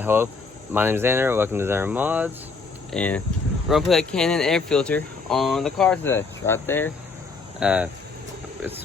Hello, my name is Xander. Welcome to Xander Mods, and we're gonna put a Canon air filter on the car today. Right there. It's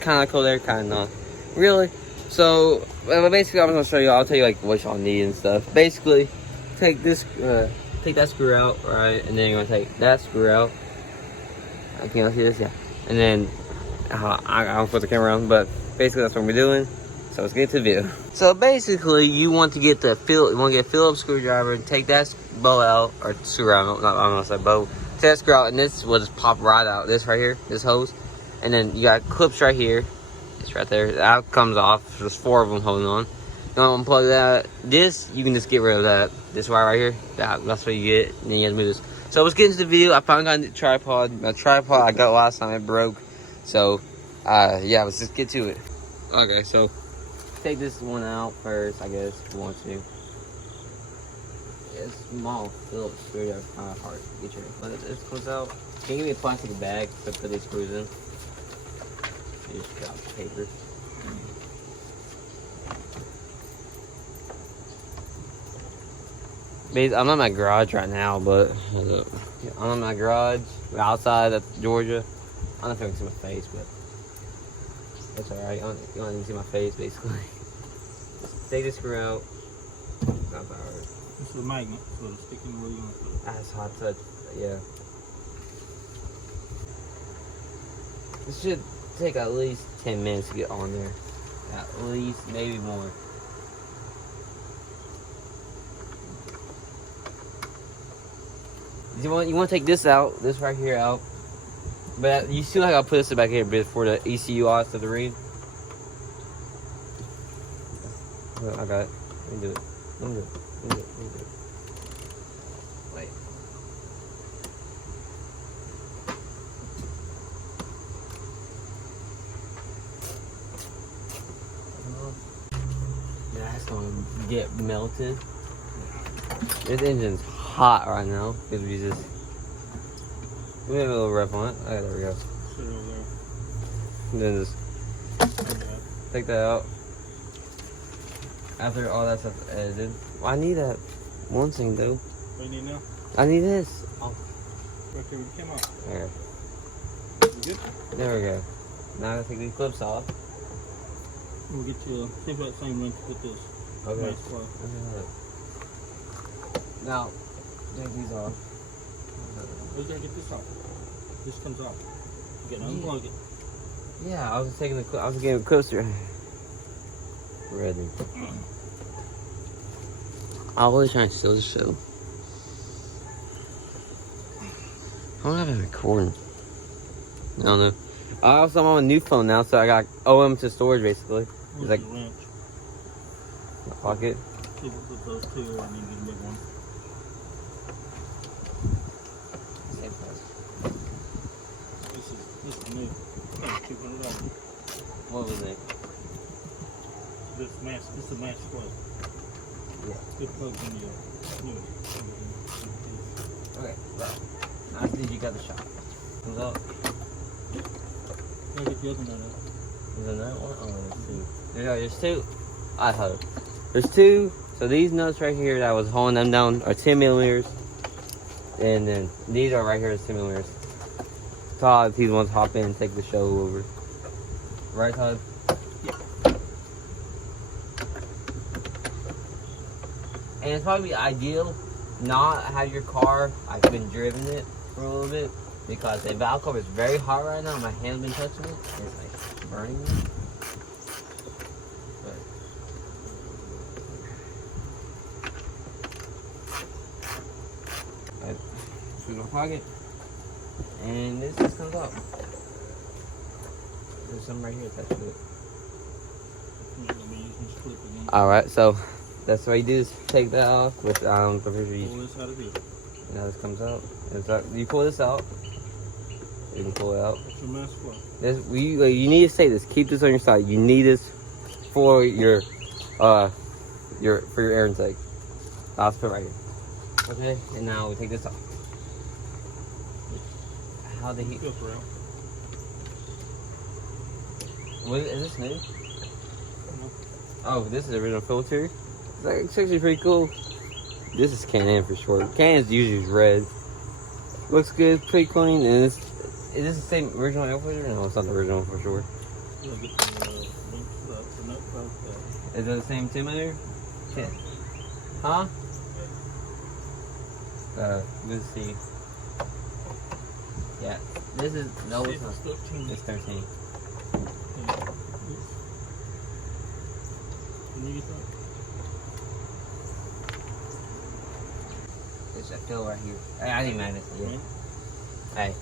kind of cold there, kind of not really. So basically, I'm gonna show you. I'll tell you like what y'all need and stuff. Basically, take this, take that screw out, right, and then you're gonna take that screw out. Can y'all see this? Yeah. And then I don't put the camera on, but basically that's what we're doing. So let's get to the video. So basically, you want to get a Phillips screwdriver and take that bow out, or screw out. I'm not gonna say bow. Take that screw out, and this will just pop right out. This right here, this hose, and then you got clips right here. It's right there. That comes off. There's 4 of them holding on. You want to unplug that. This you can just get rid of that. This wire right here. That's what you get. And then you have to move this. So let's get into the video. I finally got a tripod. My tripod I got last time it broke. So yeah, let's just get to it. Okay, so take this one out first, I guess, if you want to. It's small Phillips screwdriver, kind of hard to get your, but it comes out. Can you give me a plastic bag to put these screws in? You just got paper. I'm in my garage right now, but I'm in my garage outside of Georgia. I don't know if you can see my face, but that's alright. You don't even see my face, basically. Just take this screw out. Not powered. It's a magnet, so it's sticking where you want to put it. That's hot touch, yeah. This should take at least 10 minutes to get on there. At least, maybe more. You want to take this out, this right here out. But you see like I'll put this back here before the ECU odds to the read. I got it. Let me do it. Let me do it. Wait. That's gonna get melted. This engine's hot right now because we just. We have a little rep on it. Okay, there we go. And then just take that out. After all that stuff edited. Well, I need that one thing though. What do you need now? I need this. Oh. Right there, we came off. There. You good? There we go. Now I gotta take these clips off. We'll get you same that same length with this. Okay. Nice flow. Now, take these off. We're gonna get this off. This comes off. You gotta unplug it. Yeah, I was taking the I was getting the clips ready. I was trying to steal the show. I don't have a recording. I don't know. I'm on a new phone now, so I got OM to storage basically. It's like wrench. My pocket. Keep it with those two, and then get a big one. This is new. $200. What was it? This is a match plug. Yeah. Good plug in your new. Okay, well, I think you got the shot. Comes up. I'll get the other one out. Is there another one? Oh, there's 2. I hope. There's 2. So these nuts right here that I was holding them down are 10 millimeters. And then these are right here is 10 millimeters. Todd, he's wants to hop in and take the show over. Right, Todd? Yeah. And it's probably ideal not have your car, I've been driven it for a little bit, because the valve cover is very hot right now. My hand's been touching it. It's like burning me. But we're gonna plug it. And this just comes up. There's some right here attached to it. Alright, so that's what you do is take that off with pull this out of here. Now this comes out. You pull this out. You can pull it out. That's your mass flow. You need to say this. Keep this on your side. You need this for your air intake. I'll put it right here. Okay, and now we take this off. How the heat? Filter out. What is this new? Oh, this is the original filter. It's actually pretty cool. This is Can-Am for short. Can-Am's usually red. Looks good, pretty clean, and is this the same original air filter? No, it's not the original for sure. You'll get the nut plug. Is it the same 2mm? Yeah. Huh? Let's see. Yeah, this is, no, it's not. 13. It's 13. Can you get that? It's a fill right here. I think magnet. Yeah. Hey,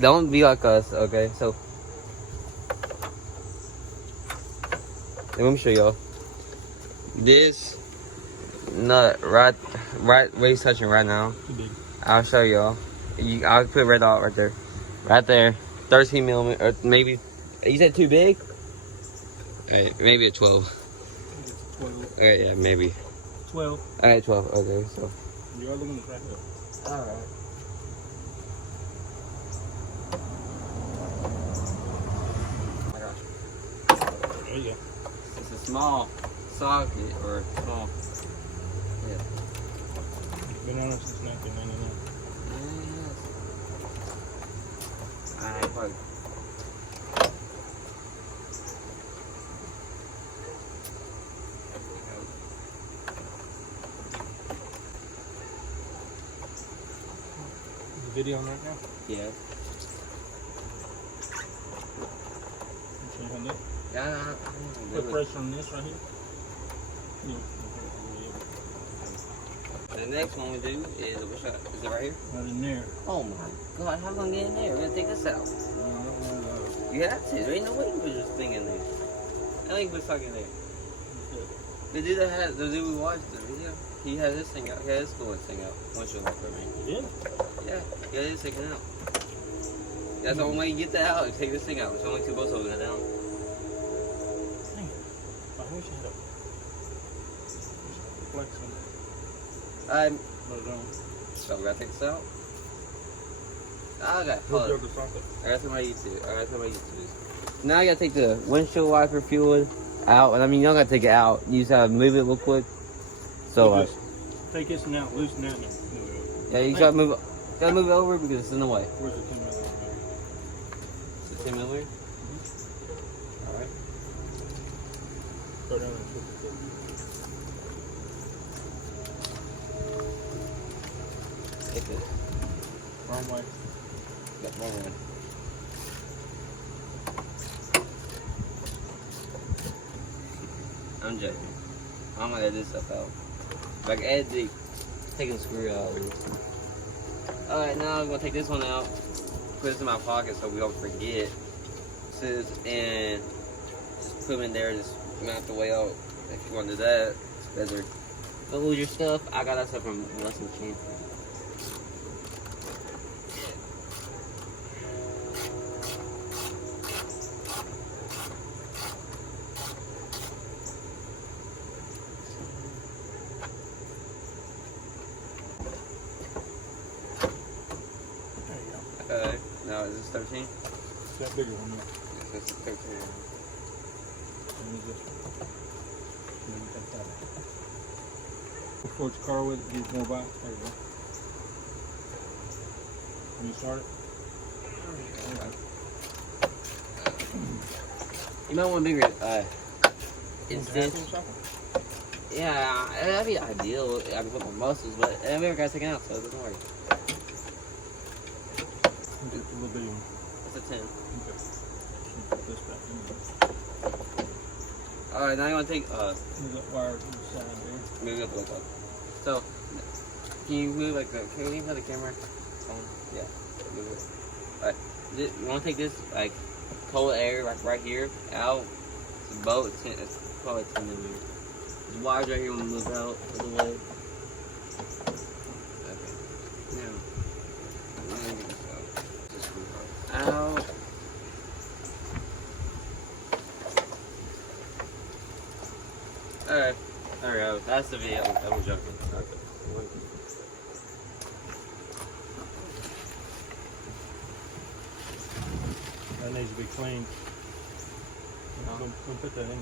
don't be like us, okay? So, let me show y'all. This nut right where he's touching right now. Too big. I'll show y'all. I'll put a red dot right there. Right there. 13mm, or maybe. You said too big? Alright, maybe a 12. It's 12. Alright, yeah, maybe. 12. Alright, 12. Okay, so. The other one's right here. Alright. Oh my gosh. There you go. It's a small socket, or small. Yeah. Been on it since 1999. Alright, fuck. Video on right now? Yeah. You see that? Yeah, Put pressure on this right here. Yeah. The next one we do is, which one? Is it right here? Right in there. Oh my god, how gonna get in there? We're gonna take this out. You have to. There ain't no way you can put this thing in there. I think we put something in there. The dude that had, the dude we watched the video, he had this thing out. He had his coolest thing out. Once you look for me. Yeah. Yeah, he had his thing out. That's the only way you get that out, is take this thing out. There's only two bolts holding it down. Dang it. I wish I had a flex on it. But I don't. So we gotta take this out. I got We'll hold build it. the socket. I got somebody used to. Now you gotta take the windshield wiper fluid out, and I mean you don't gotta take it out. You just gotta move it real quick. So We'll just take this one out, loosen that, and move it over. yeah, you gotta move it over because it's in the way. Where's the 10 millimeter? It's a 10mm. All right. Go down and flip it. Take this. Wrong way. That wrong one. I'm joking. I'm gonna edit this stuff out. Like edit the taking screw out. Alright, now I'm gonna take this one out, put this in my pocket so we don't forget. And just put them in there, just mount the way out. If you want to do that, it's better. Don't lose your stuff. I got that stuff from Less Machine. No, is this 13? It's that bigger one. Yes, this is 13. And this one. And then take that one. Push towards the car with it, get more back. There you go. When you start it. You might want a bigger Instant. instance. Yeah, that'd be ideal. I can put my muscles, but I never got taken out, so it doesn't work. It's a little bitty one. It's a 10. Okay. Put this back in there. Alright, now you want to take, Move that wire to the side there. move it up. So, can you move like the, can you have the camera on? Yeah, move it. Alright, you want to take this, like, cold air, like right here, out. It's a boat, it's probably 10 millimeters. The wires right here want to move out of the way. Okay. Now, let me get this out. Just move out. Alright, there we go. That's the video. I'm joking. Okay. That needs to be cleaned. No. Don't put that in there.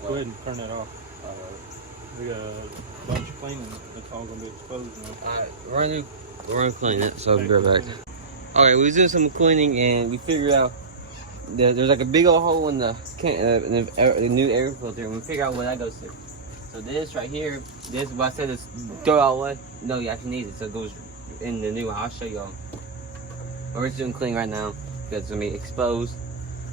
What? Go ahead and turn that off. We got a bunch of cleaning. That's all gonna be exposed now. Alright, we're gonna clean it, so I'll be right back. Alright, we was doing some cleaning and we figured out there's like a big old hole in the new air filter, and we figure out where that goes to. So this right here, this what I said is throw out one. No, you actually need it, so it goes in the new one. I'll show y'all. We're just doing cleaning right now because it's gonna be exposed.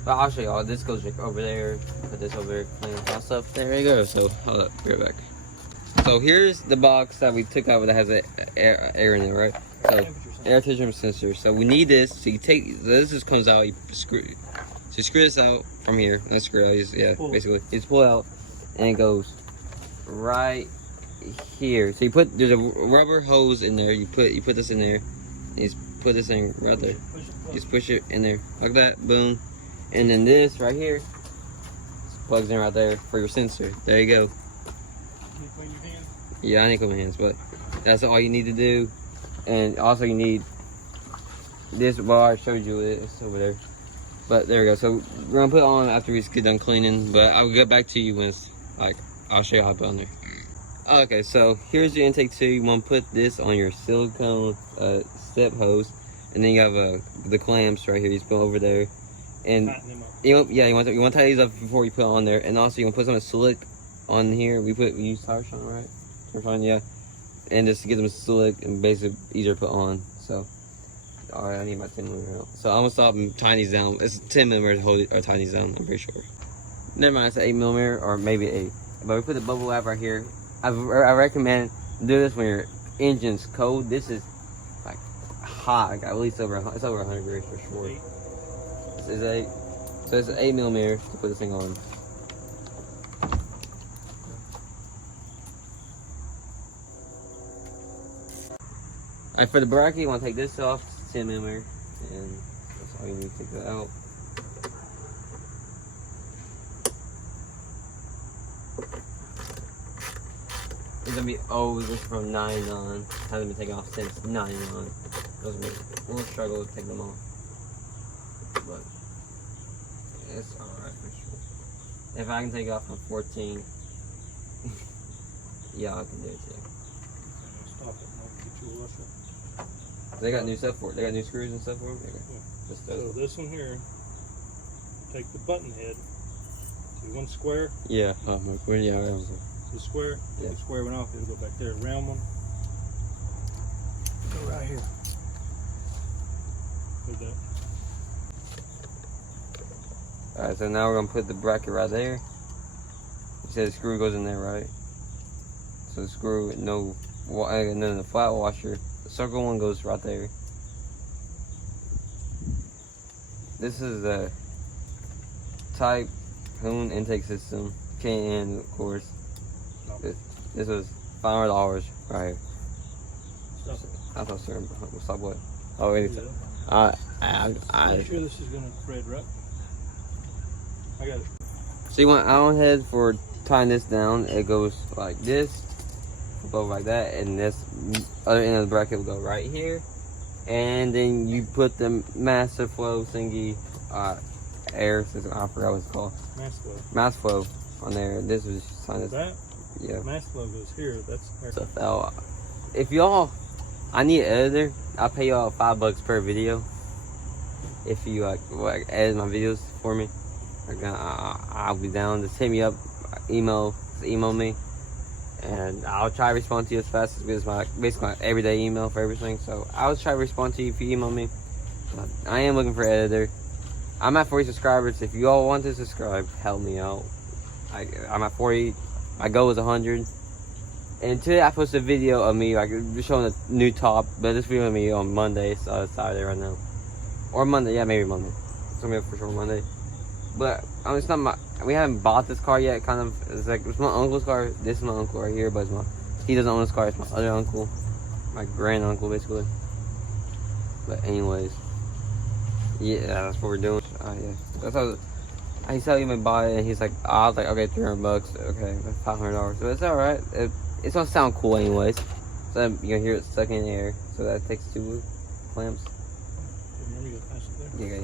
But I'll show y'all. This goes like over there. Put this over there, clean all stuff. There you go. So hold up, be right back. So here's the box that we took out that has air in it, right? So air temperature sensor. So we need this. So you take this. Just comes out. You screw. So you screw this out from here. Not screw out. Yeah, basically, you just pull it out, and it goes right here. So you put there's a rubber hose in there. You put this in there. And you just put this in right there. Just push it in there like that. Boom. And then this right here plugs in right there for your sensor. There you go. Can you clean your hands? Yeah, I need to clean my hands, but that's all you need to do. And also you need this bar. I showed you it. It's over there. But there we go. So we're gonna put it on after we get done cleaning. But I'll get back to you when it's like I'll show you how to put it on there. Okay, so here's your intake tube. You want to put this on your silicone step hose, and then you have the clamps right here. You just put over there. And you want to tie these up before you put it on there, and also you want to put some slick on here. We use tire shine, right? Tire shine, yeah. And just to get them slick and basically easier to put on. So, all right, I need my 10mm out. So I'm gonna stop and tie these down. It's 10mm to hold it or tie these down. I'm pretty sure. Never mind, it's 8mm or maybe 8. But we put the bubble wrap right here. I recommend do this when your engine's cold. This is like hot, like at least it's over 100 degrees for sure. This is 8. So it's an 8mm to put this thing on. Alright, for the bracket, you want to take this off. It's 10mm, and that's all you need to take that out. It's gonna be always from 99. Hasn't been taken off since 99. It was a little struggle to take them off, but it's alright for sure. If I can take it off on 14, yeah, I can do it too. Stop it. I'll get you a whistle. They got new stuff for it. They got new screws and stuff for it. Yeah. Just So this one here, take the button head. See one square? yeah. Oh my god. Yeah. The square. Yeah. The square went off. It'll go back there. Round one. Go right here. Like that. Alright, so now we're gonna put the bracket right there. You said the screw goes in there, right? So the screw, and then the flat washer, the circle one goes right there. This is the Type Hoon intake system, KN of course. This was $500 right here. Stop it. I thought sir, stop what? Oh wait, I'm sure this is gonna thread right. I got it. So you want Allen head for tying this down. It goes like this, go like that, and this other end of the bracket will go right here. And then you put the master flow thingy, air system. I forgot what it's called. Mass flow. Mass flow on there. This was signed this. That? Yeah. Mass flow goes here. That's air. Stuff out. If y'all, I need an editor. I'll pay y'all $5 per video. If you like edit my videos for me, I'll be down. Just hit me up, email me, and I'll try to respond to you as fast as basically my everyday email for everything. So I'll try to respond to you if you email me. I am looking for an editor. I'm at 40 subscribers. If you all want to subscribe, help me out. I'm at 40. My goal is 100. And today I posted a video of me showing a new top, but this video of me on Monday, so it's Saturday right now. Or Monday, yeah, maybe Monday. It's gonna be for sure Monday. But it's not we haven't bought this car yet. Kind of, it's my uncle's car. This is my uncle right here, but he doesn't own this car. It's my other uncle, my grand uncle basically. But anyways, yeah, that's what we're doing. Yeah, that's how he said he might buy it, and he's like, I was like, okay, $300, okay, $500. So it's all right. It's gonna sound cool anyways. So you're gonna hear it sucking in the air. So that takes 2 clamps. Remember you gotta pass it there?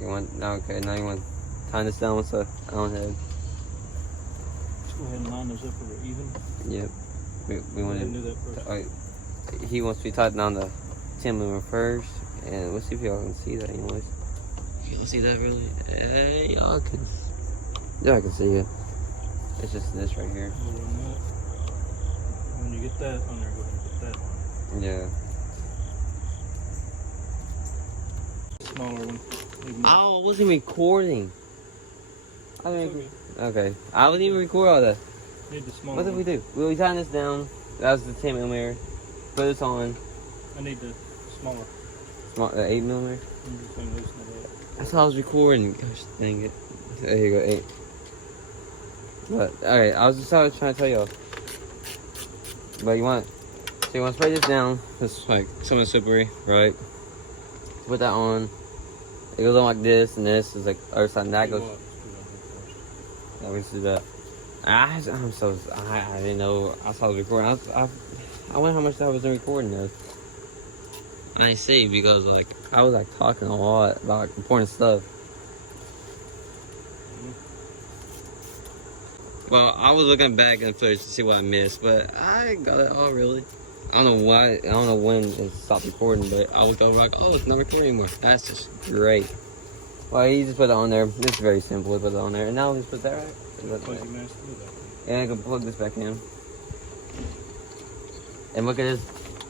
Yeah. You want now? Okay, now you want to tie this down so I don't have. Let's go ahead and line those up so they're even. Yep. We want to to do that first. He wants to be tied down the 10 millimeter first, and let's see if y'all can see that. Anyways, y'all see that really? Hey, y'all can see it. It's just this right here. When you get that on there, go ahead and put that on. Yeah. Smaller one. Oh, I wasn't recording. I mean, okay. I wasn't even record all that. Need the smaller What did we do? We tied this down. That was the 10 millimeter. Put this on. I need the smaller. The 8 millimeter. I'm just gonna loosen it up. That's how I was recording. Gosh dang it. There you go, 8. But okay, I was just trying to tell y'all. But you want to spray this down. This is like something slippery, right? Put that on. It goes on like this, and this is like other side, and that goes. Yeah, we just do that. I didn't know. I saw I was recording. I wonder how much that was in recording though. I didn't see because like I was like talking a lot about like important stuff. Well, I was looking back in the footage to see what I missed, but I got it all really. I don't know why. I don't know when it stopped recording, but I was like, oh, it's not recording anymore. That's just great. Well, you just put it on there. It's very simple to put it on there, and now we just put that right. And I can plug this back in. And look at this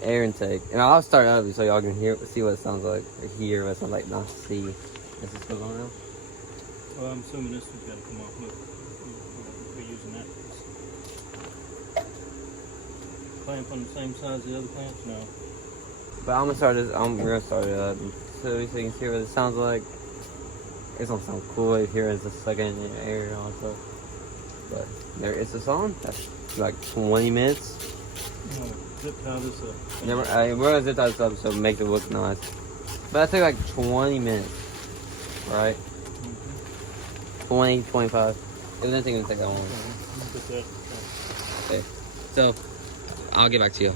air intake. And I'll start it up so y'all can see what it sounds like, or hear what it sounds like, not see. Is this goes on now? Well, I'm assuming this one's got to come off. Look, we'll be using that piece. Clamp on the same size as the other clamps? No. But I'm gonna start this. We're gonna start it up so you can hear what it sounds like. It's gonna sound cool if you hear it's just like in the air and all that stuff. But there is a song. That's like 20 minutes. Zip tie this up. Yeah, we're gonna zip tie this up so make it look nice. But I think like 20 minutes, right? 20, 25. It doesn't think it would take that long. Okay, so I'll get back to you.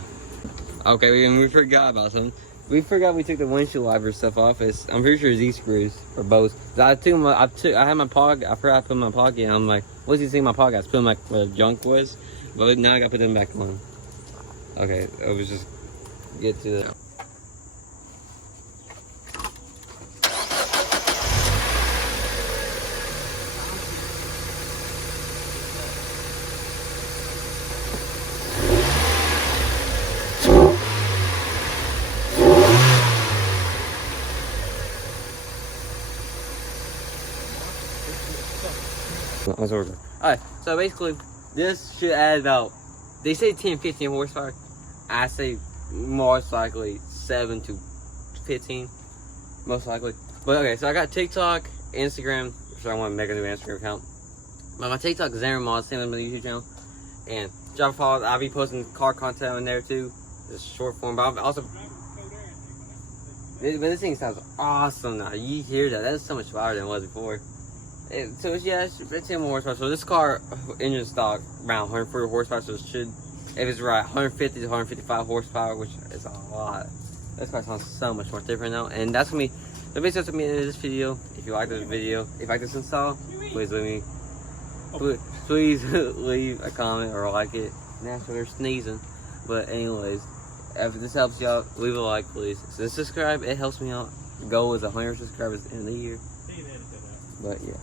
Okay, we forgot about something. We forgot we took the windshield wiper stuff off. I'm pretty sure it's these screws or both. I had my pocket. I forgot to put in my pocket. And I'm like, what's he saying in my pocket? I was putting like where the junk was, but now I gotta put them back on. Okay, I was just get to that. Alright, so basically, this should add about, they say 10, 15 horsepower. I say most likely 7 to 15, most likely. But okay, so I got TikTok, Instagram, so I want to make a new Instagram account. But my TikTok is Aaron Mods, same as my YouTube channel. And drop a follow, I'll be posting car content on there too. It's short form, but I'm also... But this thing sounds awesome now. You hear that? That's so much louder than it was before. So yeah, it's 10 more horsepower. So this car engine stock around 140 horsepower. So it should, if it's right, 150 to 155 horsepower, which is a lot. This car sounds so much more different now. And that's gonna be the basics of me in this video. If you like this video, if you like this install, please leave a comment or like it. Naturally, they're sneezing. But anyways, if this helps you out, leave a like, please. So subscribe. It helps me out. The goal is 100 subscribers in the year. But yeah.